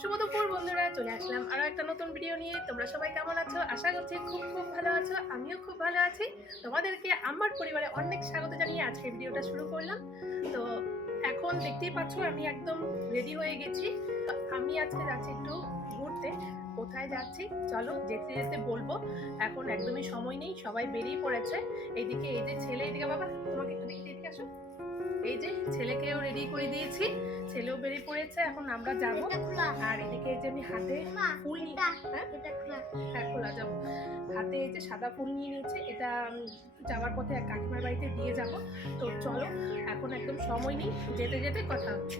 শুভ বন্ধুরা চলে আসলাম আরও একটা নতুন ভিডিও নিয়ে। তোমরা সবাই কেমন আছো? আশা করছি খুব খুব ভালো আছো, আমিও খুব ভালো আছি। তোমাদেরকে আমার পরিবারে অনেক স্বাগত জানিয়ে আজকে ভিডিওটা শুরু করলাম। তো এখন দেখতেই পাচ্ছ আমি একদম রেডি হয়ে গেছি। তো আমি আজকে যাচ্ছি একটু ঘুরতে। কোথায় যাচ্ছি? চলো যেতে যেতে বলব। এখন একদমই সময় নেই, সবাই বেরিয়ে পড়েছে। এইদিকে এই যে ছেলে, এইদিকে বাবা। এই যে ছেলেকেও রেডি করে দিয়েছি। ছেলেও বেরিয়ে পড়েছে এখন আমরা যাব। আর এদিকে এই যে আমি হাতে ফুল হ্যাঁ? হ্যাঁ খোলা যাব। হাতে এই যে সাদা ফুল নিয়ে নিয়েছে এটা যাওয়ার পথে এক কাকিমার বাড়িতে দিয়ে যাব। তো চলো এখন একদম সময় নেই যেতে যেতে কথা হচ্ছে।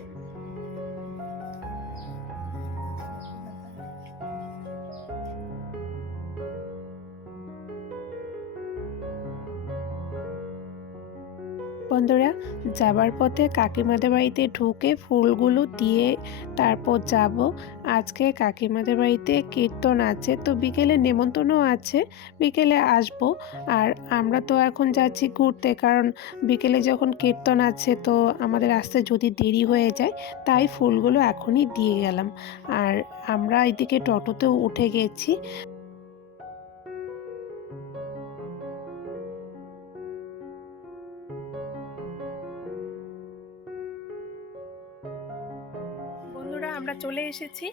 বন্ধুরা, যাবার পথে কাকিমাদের বাড়িতে ঢুকে ফুলগুলো দিয়ে তারপর যাব। আজকে কাকিমাদের বাড়িতে কীর্তন আছে, তো বিকেলে নেমন্তন্নও আছে, বিকেলে আসব। আর আমরা তো এখন যাচ্ছি ঘুরতে, কারণ বিকেলে যখন কীর্তন আছে, তো আমাদের আসতে যদি দেরি হয়ে যায়, তাই ফুলগুলো এখনই দিয়ে গেলাম। আর আমরা এদিকে টোটোতেও উঠে গেছি। এসেছি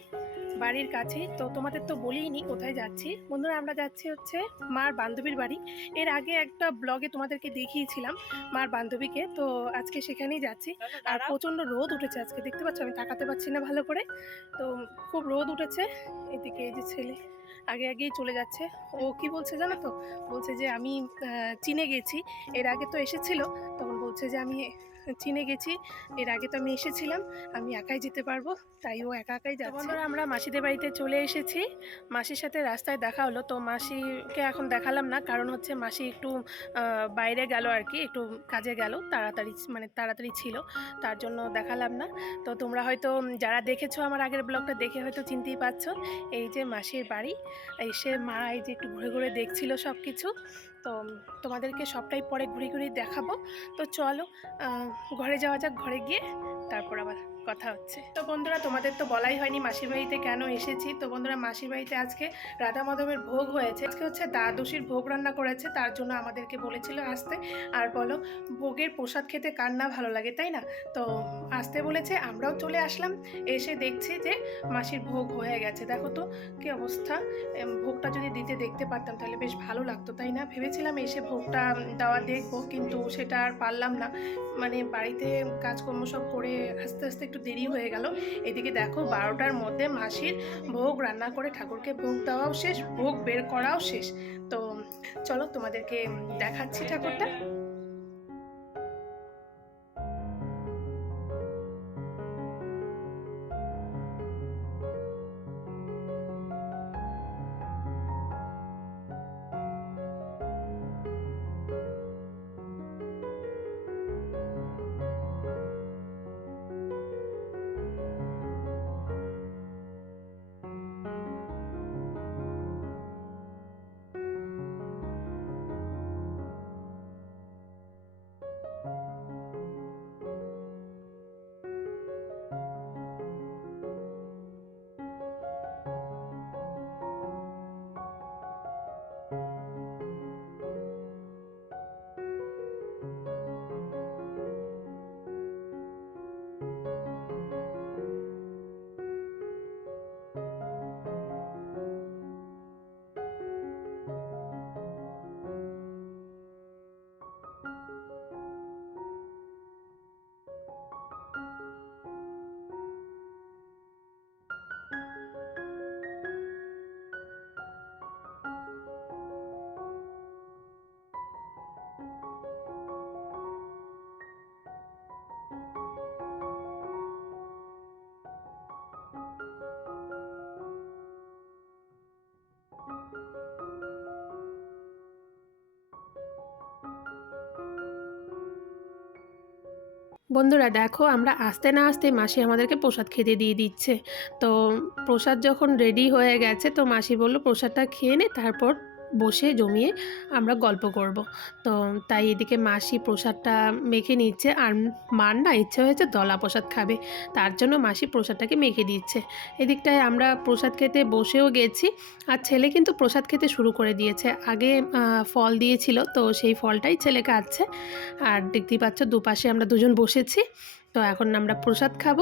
বাড়ির কাছে। তো তোমাদের তো বলিনি কোথায় যাচ্ছি। বন্ধুরা, আমরা যাচ্ছি হচ্ছে মার বান্ধবীর বাড়ি। এর আগে একটা ব্লগে তোমাদেরকে দেখিয়েছিলাম মার বান্ধবীকে। তো আজকে সেখানেই যাচ্ছি। আর প্রচণ্ড রোদ উঠেছে আজকে। দেখতে পাচ্ছ, আমি তাকাতে পারছি না ভালো করে। তো খুব রোদ উঠেছে। এদিকে এই যে ছেলে আগে আগেই চলে যাচ্ছে। ও কি বলছে জানো তো? বলছে যে আমি চিনে চীনে গেছি। এর আগে তো এসেছিল। তখন বলছে যে আমি চীনে গেছি। এর আগে তো আমি এসেছিলাম আমি একাই যেতে পারব তাই ও একা একাই যাচ্ছে। বন্ধুরা আমরা মাসিদের বাড়িতে চলে এসেছি। মাসির সাথে রাস্তায় দেখা হলো তো মাসিকে এখন দেখালাম না কারণ হচ্ছে মাসি একটু বাইরে গেল আর কি একটু কাজে গেল তাড়াতাড়ি মানে তাড়াতাড়ি ছিল তার জন্য দেখালাম না। তো তোমরা হয়তো যারা দেখেছ আমার আগের ব্লগটা দেখে হয়তো চিনতেই পারছ এই যে মাসির বাড়ি এসে মা এই যে একটু ঘুরে ঘুরে দেখছিল সব কিছু তো তোমাদেরকে সবটাই পরে ঘুরে ঘুরে দেখাবো। তো চলো ঘরে যাওয়া যাক, ঘরে গিয়ে তারপর আবার কথা হচ্ছে। তো বন্ধুরা, তোমাদের তো বলাই হয়নি মাসির বাড়িতে কেন এসেছি। তো বন্ধুরা মাসির বাড়িতে আজকে রাধা মাধবের ভোগ হয়েছে। আজকে হচ্ছে দ্বাদশীর ভোগ রান্না করেছে, তার জন্য আমাদেরকে বলেছিল আসতে। আর বলো, ভোগের প্রসাদ খেতে কার না ভালো লাগে, তাই না? তো আসতে বলেছে, আমরাও চলে আসলাম। এসে দেখছি যে মাসির ভোগ হয়ে গেছে। দেখো তো কি অবস্থা। ভোগটা যদি দিতে দেখতে পারতাম, তাহলে বেশ ভালো লাগতো, তাই না? ভেবেছিলাম এসে ভোগটা দেওয়া দেখব, কিন্তু সেটা আর পারলাম না। মানে বাড়িতে কাজকর্ম সব করে আস্তে আস্তে একটু দেরি হয়ে গেল। এদিকে দেখো বারোটার মধ্যে মাসির ভোগ রান্না করে ঠাকুরকে ভোগ দেওয়াও শেষ, ভোগ বের করাও শেষ। তো চলো তোমাদেরকে দেখাচ্ছি ঠাকুরটা। বন্ধুরা দেখো, আমরা আসতে না আসতে মাসি আমাদেরকে প্রসাদ খেতে দিয়ে দিচ্ছে। তো প্রসাদ যখন রেডি হয়ে গেছে, তো মাসি বলল, প্রসাদটা খেয়ে নে, তারপর বসে জমিয়ে আমরা গল্প করব। তো তাই এদিকে মাসি প্রসাদটা মেখে নিচ্ছে আর মার না ইচ্ছে হয়েছে দলা প্রসাদ খাবে। তার জন্য মাসি প্রসাদটাকে মেখে দিচ্ছে। এদিকটায় আমরা প্রসাদ খেতে বসেও গেছি আর ছেলে কিন্তু প্রসাদ খেতে শুরু করে দিয়েছে। আগে ফল দিয়েছিল তো সেই ফলটাই ছেলে খাচ্ছে। আর দেখতেই পাচ্ছ দুপাশে আমরা দুজন বসেছি। তো এখন আমরা প্রসাদ খাব।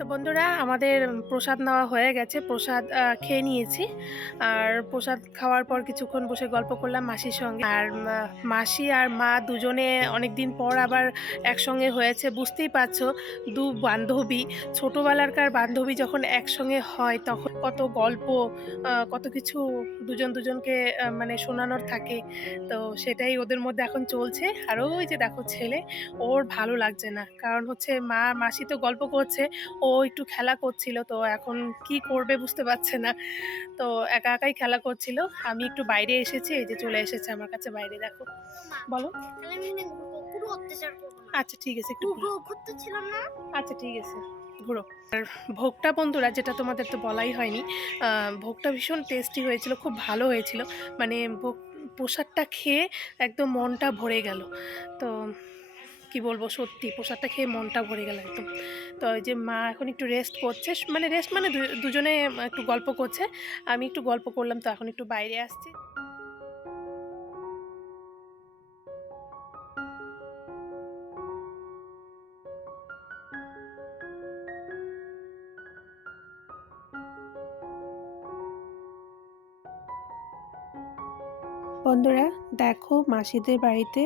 তো বন্ধুরা, আমাদের প্রসাদ নেওয়া হয়ে গেছে। প্রসাদ খেয়ে নিয়েছি। আর প্রসাদ খাওয়ার পর কিছুক্ষণ বসে গল্প করলাম মাসির সঙ্গে। আর মাসি আর মা দুজনে অনেক দিন পর আবার একসঙ্গে হয়েছে। বুঝতেই পারছ, দু বান্ধবী। ছোটোবেলারকার বান্ধবী যখন একসঙ্গে হয়, তখন কত গল্প কত কিছু দুজন দুজনকে মানে শোনানোর থাকে। তো সেটাই ওদের মধ্যে এখন চলছে। আর ওই যে দেখো ছেলে, ওর ভালো লাগছে না। কারণ হচ্ছে মা, মাসি তো গল্প করছে, ও একটু খেলা করছিল তো এখন কি করবে বুঝতে পারছে না। তো একা একাই খেলা করছিল। আমি একটু বাইরে এসেছি এই যে চলে এসেছে আমার কাছে বাইরে দেখো। বলো। আচ্ছা ঠিক আছে একটু ছিলাম না। আচ্ছা ঠিক আছে ঘুরো। আর ভোগটা বন্ধুরা যেটা তোমাদের তো বলাই হয়নি ভোগটা ভীষণ টেস্টি হয়েছিল খুব ভালো হয়েছিল। মানে ভোগ প্রসাদটা খেয়ে একদম মনটা ভরে গেল। তো কি বলব, সত্যি প্রসাদটা খেয়ে মনটা ভরে গেল একদম। তো ওই যে মা এখন একটু রেস্ট করছে মানে রেস্ট মানে দুজনে একটু গল্প করছে, আমি একটু গল্প করলাম, তো এখন একটু বাইরে আসছি। বন্ধুরা দেখো মাসিদের বাড়িতে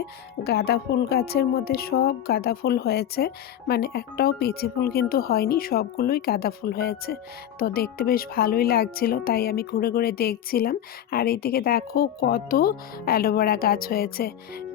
গাঁদা ফুল গাছের মধ্যে সব গাঁদা ফুল হয়েছে। মানে একটাও পেঁচি ফুল কিন্তু হয়নি, সবগুলোই গাঁদা ফুল হয়েছে। তো দেখতে বেশ ভালোই লাগছিল, তাই আমি ঘুরে ঘুরে দেখছিলাম। আর এইদিকে দেখো কত অ্যালোভেরা গাছ হয়েছে।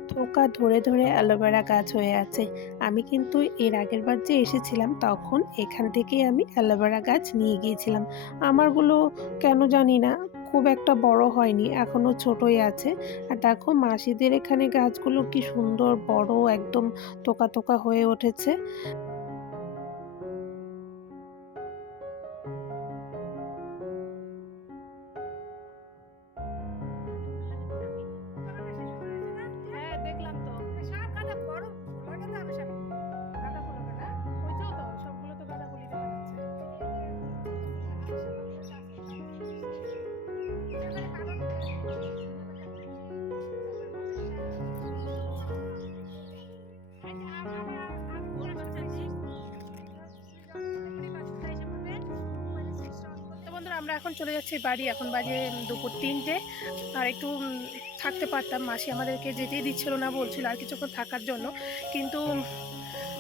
থোকা ধরে ধরে অ্যালোভেরা গাছ হয়ে আছে। আমি কিন্তু এর আগের বার যে এসেছিলাম, তখন এখান থেকেই আমি অ্যালোভেরা গাছ নিয়ে গিয়েছিলাম। আমারগুলো কেন জানি না, খুব একটা বড় হয়নি এখনও ছোটই আছে। আর দেখো, মাসিদের এখানে গাছগুলো কি সুন্দর, বড়, একদম তোকা তোকা হয়ে উঠেছে। এখন চলে যাচ্ছি বাড়ি, এখন বাজে দুপুর তিনটে। আর একটু থাকতে পারতাম, মাসি আমাদেরকে যেতেই দিচ্ছিল না, বলছিল আর কিছুক্ষণ থাকার জন্য। কিন্তু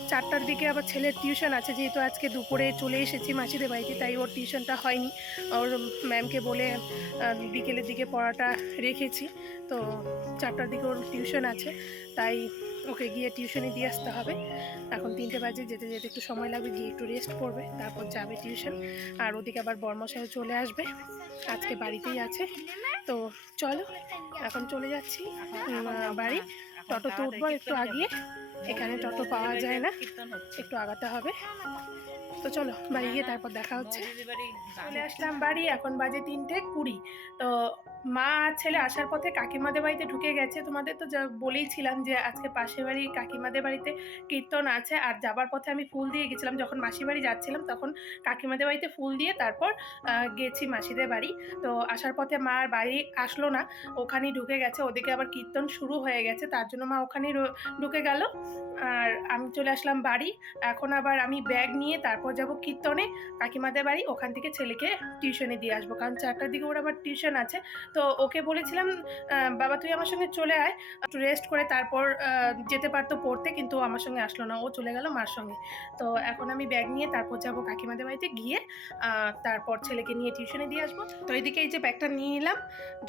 চারটার দিকে আবার ছেলের টিউশন আছে, যেহেতু আজকে দুপুরে চলে এসেছি মাসিদের বাড়িতে, তাই ওর টিউশনটা হয়নি। ওর ম্যামকে বলে বিকেলের দিকে পড়াটা রেখেছি। তো চারটার দিকে ওর টিউশন আছে, তাই ওকে গিয়ে টিউশনে দিয়ে আসতে হবে। এখন তিনটে বাজে, যেতে যেতে একটু সময় লাগবে, গিয়ে একটু রেস্ট করবে, তারপর যাবে টিউশন আর ওদিকে আবার বর্মশাও চলে আসবে, আজকে বাড়িতেই আছে। তো চলো, এখন চলে যাচ্ছি বাড়ি। বাড়ি টোটোতে উঠবো একটু আগিয়ে এখানে টোটো পাওয়া যায় না, একটু আগাতে হবে। তো চলো, বাড়ি গিয়ে তারপর দেখা হচ্ছে। চলে আসলাম বাড়ি, এখন বাজে তিনটে কুড়ি। তো মা আর ছেলে আসার পথে কাকিমাদের বাড়িতে ঢুকে গেছে। তোমাদের তো বলেইছিলাম যে আজকে পাশের বাড়ি কাকিমাদের বাড়িতে কীর্তন আছে আর যাবার পথে আমি ফুল দিয়ে গেছিলাম। যখন মাসির বাড়ি যাচ্ছিলাম তখন কাকিমাদের বাড়িতে ফুল দিয়ে তারপর গেছি মাসিদের বাড়ি। তো আসার পথে মা আর বাড়ি আসলো না। ওখানেই ঢুকে গেছে। ওদিকে আবার কীর্তন শুরু হয়ে গেছে। তার জন্য মা ওখানেই ঢুকে গেল। আর আমি চলে আসলাম বাড়ি। এখন আবার আমি ব্যাগ নিয়ে তারপর যাব কীর্তনে। কাকিমাদের বাড়ি। ওখান থেকে ছেলেকে টিউশনে দিয়ে আসব। কারণ চারটার দিকে ওর আবার টিউশন আছে। তো ওকে বলেছিলাম বাবা তুই আমার সঙ্গে চলে আয়, একটু রেস্ট করে তারপর যেতে পারতো পড়তে, কিন্তু আমার সঙ্গে আসলো না, ও চলে গেল মার সঙ্গে। তো এখন আমি ব্যাগ নিয়ে তারপর যাব কাকিমাদের বাড়িতে গিয়ে তারপর ছেলেকে নিয়ে টিউশনে দিয়ে আসব। তো এইদিকে এই যে ব্যাগটা নিয়ে নিলাম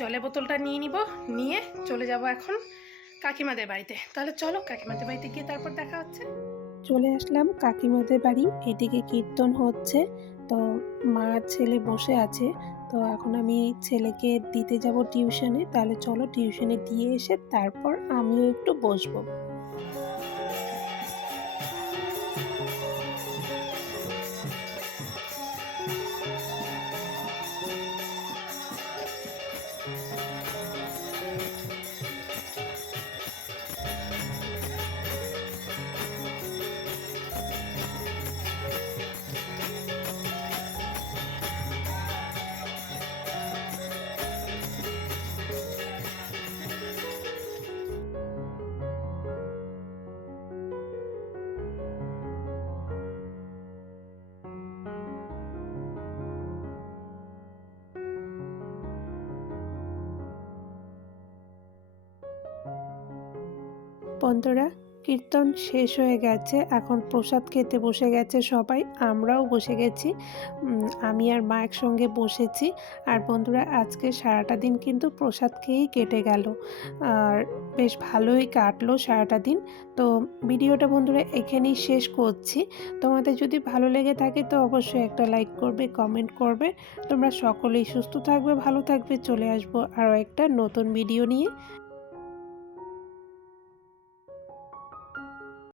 জলের বোতলটা নিয়ে নিব, নিয়ে চলে যাব এখন কাকিমাদের বাড়িতে। তাহলে চলো কাকিমাদের বাড়িতে গিয়ে তারপর দেখা হচ্ছে। চলে আসলাম কাকিমাদের বাড়ি, এদিকে কীর্তন হচ্ছে তো মা ছেলে বসে আছে। তো এখন আমি ছেলেকে দিতে যাব টিউশনে। তাহলে চলো টিউশনে দিয়ে এসে তারপর আমিও একটু বসবো। বন্ধুরা কীর্তন শেষ হয়ে গেছে, এখন প্রসাদ খেতে বসে গেছে সবাই, আমরাও বসে গেছি। আমি আর মা একসঙ্গে বসেছি। আর বন্ধুরা, আজকে সারাটা দিন কিন্তু প্রসাদ খেয়েই কেটে গেল। আর বেশ ভালোই কাটলো সারাটা দিন। তো ভিডিওটা বন্ধুরা, এখানেই শেষ করছি। তোমাদের যদি ভালো লেগে থাকে, তো অবশ্যই একটা লাইক করবে, কমেন্ট করবে। তোমরা সকলেই সুস্থ থাকবে, ভালো থাকবে, চলে আসব আরও একটা নতুন ভিডিও নিয়ে।